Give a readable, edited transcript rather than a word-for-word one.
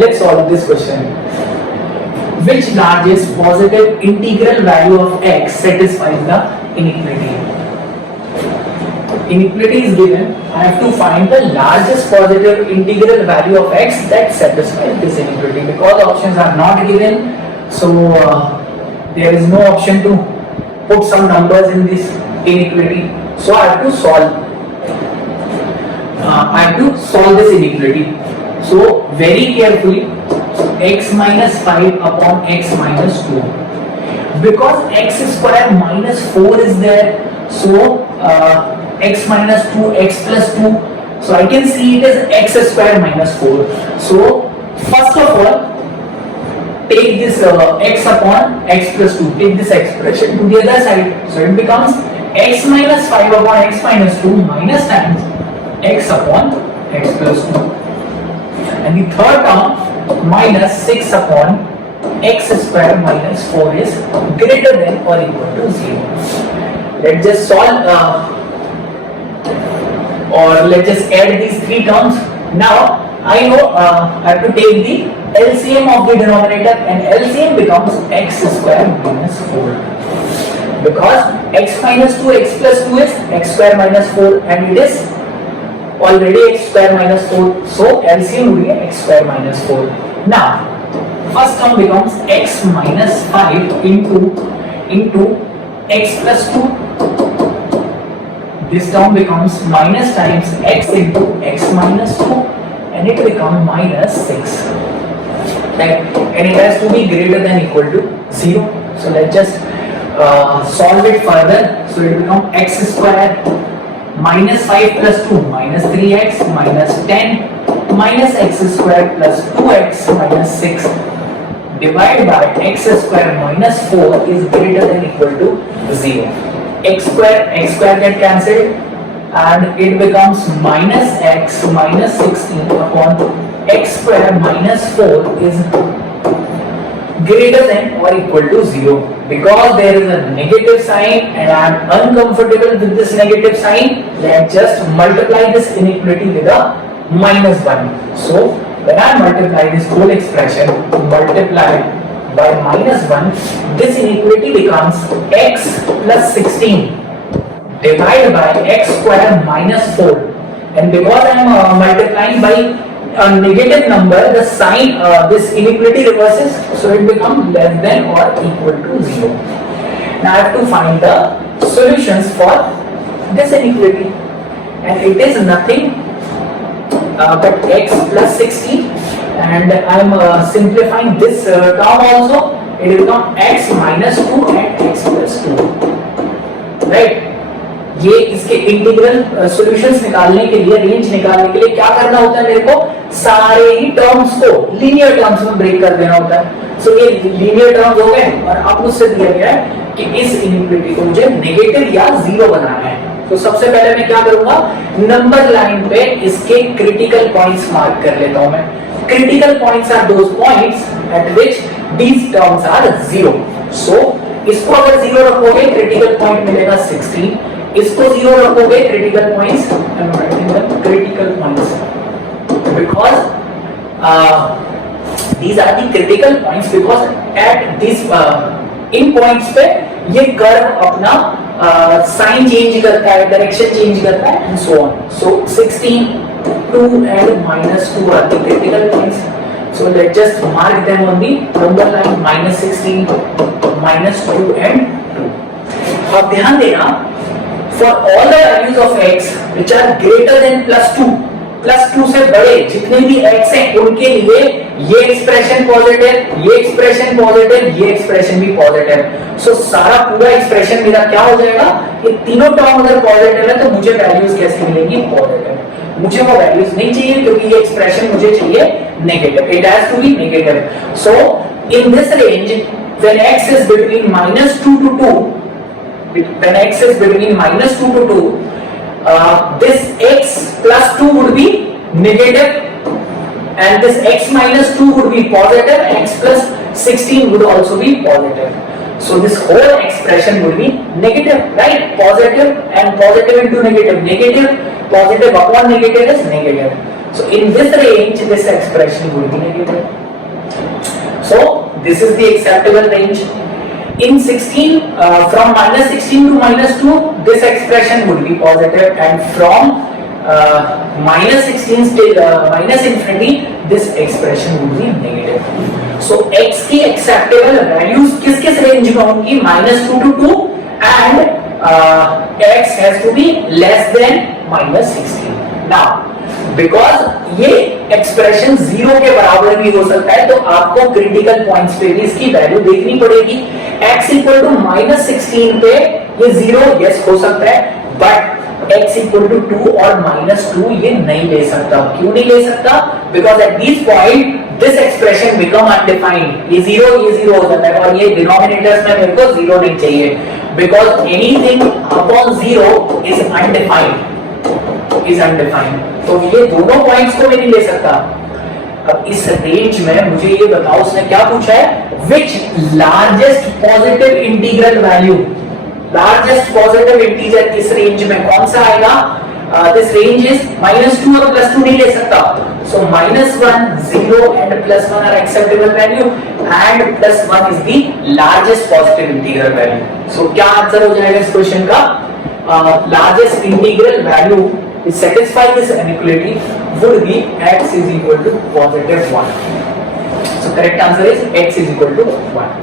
let's solve this question. Which largest positive integral value of x satisfies the inequality? Inequality is given. I have to find the largest positive integral value of x that satisfies this inequality. Because options are not given, so there is no option to put some numbers in this inequality. So I have to solve. This inequality. So very carefully, x minus 5 upon x minus 2. Because x square minus 4 is there, so x minus 2, x plus 2. So I can see it as x square minus 4. So first of all, take this x upon x plus 2. Take this expression to the other side. So it becomes x minus 5 upon x minus 2 minus times x upon x plus 2. And the third term, minus 6 upon x square minus 4 is greater than or equal to 0. Let's just solve or let's just add these three terms. Now I know I have to take the LCM of the denominator, and LCM becomes x square minus 4. Because x minus 2, x plus 2 is x square minus 4, and it is already x square minus 4. So LCM will be x square minus 4. Now first term becomes x minus 5 into x plus 2. This term becomes minus times x into x minus 2, and it becomes minus 6. Right? And it has to be greater than equal to 0. So let's just solve it further. So it becomes x square minus 5 plus 2 minus 3x minus 10 minus x square plus 2x minus 6 divided by x square minus 4 is greater than equal to 0. X square get cancelled, and it becomes minus x minus 16 upon x square minus 4 is greater than or equal to 0. Because there is a negative sign and I am uncomfortable with this negative sign, let's just multiply this inequality with a minus 1. So when I multiply this whole expression multiplied by minus 1, this inequality becomes x plus 16 divided by x square minus 4. And because I am multiplying by a negative number, the sign, this inequality reverses, so it becomes less than or equal to 0. Now I have to find the solutions for this inequality, and it is nothing but x plus 16, and I am simplifying this term also. It will become x minus 2 and x plus 2. Right? ये इसके integral solutions निकालने के लिए, range निकालने के लिए क्या करना होता है, मेरे को सारे ही टर्म्स को लीनियर टर्म्स में ब्रेक कर देना होता है. सो ये लीनियर टर्म्स हो गए, और अब मुझसे दिया गया है कि इस इनइक्वालिटी को मुझे नेगेटिव या जीरो बनाना है. तो सबसे पहले मैं क्या करूंगा, नंबर लाइन पे इसके क्रिटिकल पॉइंट्स मार्क कर लेता हूं मैं. Critical points are those points at which these terms are zero. So इसको अगर जीरो रखोगे क्रिटिकल पॉइंट मिलेगा 16, इसको जीरो रखोगे critical points, critical points because these are the critical points, because at this इन पॉइंट्स पे ये कर्व अपना साइन चेंज करता है, डायरेक्शन चेंज करता है, and so on. So 16, 2 and minus 2 are the critical points. So let's just mark them on the number line minus 16, minus 2 and 2. अब ध्यान देना, for all the values of x which are greater than plus 2 से बड़े जितने भी x हैं उनके लिए ये एक्सप्रेशन पॉजिटिव, ये एक्सप्रेशन पॉजिटिव, ये एक्सप्रेशन भी पॉजिटिव. सो सारा पूरा एक्सप्रेशन मेरा क्या हो जाएगा, ये तीनों टर्म अगर पॉजिटिव है तो मुझे वैल्यूज कैसी मिलेंगी, पॉजिटिव. मुझे वो वैल्यूज नहीं चाहिए क्योंकि ये एक्सप्रेशन मुझे चाहिए negative. It has to be negative. So in this range when x is between -2 to 2, when x is between -2 to 2, this x plus 2 would be negative, and this x minus 2 would be positive, and x plus 16 would also be positive. So this whole expression would be negative, right? Positive and positive into negative, negative, positive upon negative is negative. So in this range, this expression would be negative. So this is the acceptable range. In 16, from minus 16 to minus 2, this expression would be positive, and from minus 16 till minus infinity, this expression would be negative. So x की acceptable values किस range में होंगी? minus 2 to 2 and x has to be less than minus 16. Now because ये expression 0 के बराबर भी हो सकता है, तो आपको क्रिटिकल पॉइंट्स पे भी इसकी वैल्यू देखनी पड़ेगी. x इक्वल टू माइनस 16 पे ये 0 यस हो सकता है, बट x इक्वल टू 2 और माइनस 2 ये नहीं ले सकता. क्यों नहीं ले सकता? Because at this point this expression become undefined. ये 0 हो जाता है, और ये डिनोमिनेटर्स में मेरे को 0 नहीं चाहिए, because anything upon 0 is undefined. तो ये दोनों पॉइंट्स को मैं नहीं ले सकता. अब इस रेंज में मुझे ये बताओ, उसने क्या पूछा है? Which largest positive integral value, largest positive integer किस रेंज में कौन सा आएगा? दिस रेंज इज -2 और +2 नहीं ले सकता. So -1, 0 and +1 are acceptable value, and +1 is the largest positive integral value. So क्या आंसर हो जाएगा इस क्वेश्चन का? Largest integral value to satisfy this inequality would be x is equal to +1. So correct answer is x is equal to 1.